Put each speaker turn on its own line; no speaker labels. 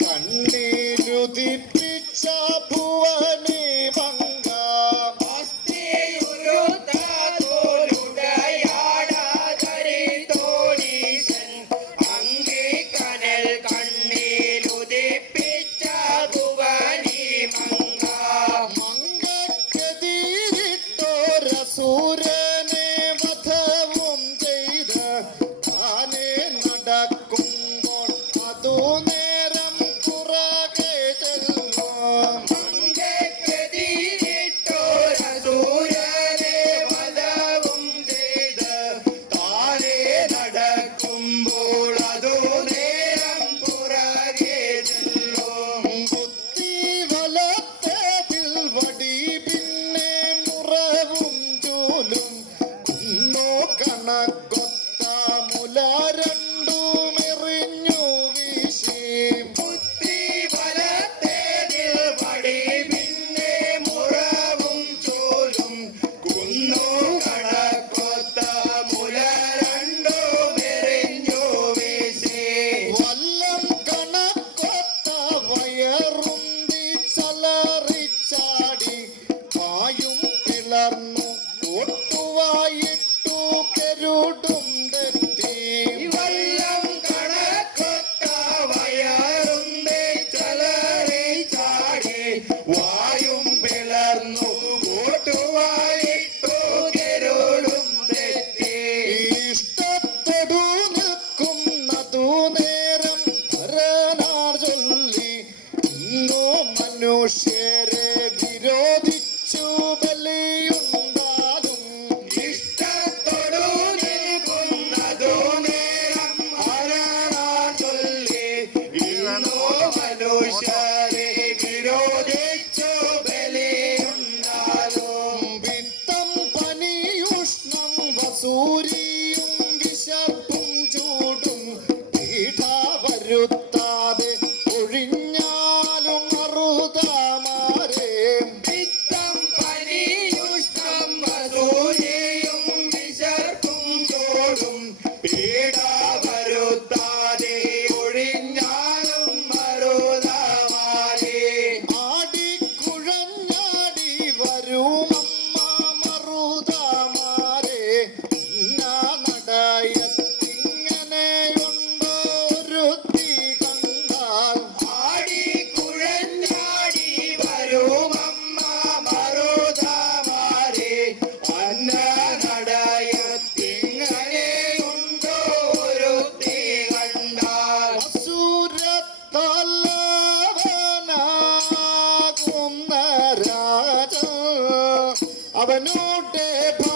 കണ്ണീരുദിപ്പിച്ച ഭുവനി മങ്ക മങ്കക്കെതിരിട്ടോരസൂരനെ அவனூட்டே பா